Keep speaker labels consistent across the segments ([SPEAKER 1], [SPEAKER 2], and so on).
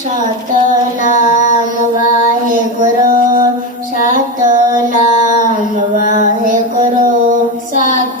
[SPEAKER 1] સતનામ વાહે ગુરુ સતનામ વાહે ગુરુ સત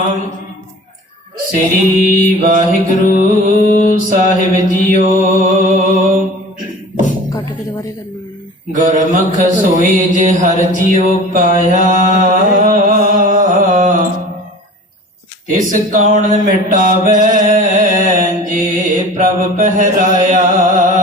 [SPEAKER 2] ਸ੍ਰੀ ਵਾਹਿਗੁਰੂ ਸਾਹਿਬ ਜੀਓ।
[SPEAKER 3] ਕੱਟ ਕੇ ਦੁਬਾਰੇ ਕਰਨਾ
[SPEAKER 2] ਗੁਰਮੁਖ ਸੋਈ ਜੇ ਹਰ ਜੀਉ ਪਾਇਆ। ਤਿਸ ਕੌਣ ਮਿਟਾਵੇ ਜੇ ਪ੍ਰਭ ਪਹਿਰਾਇਆ।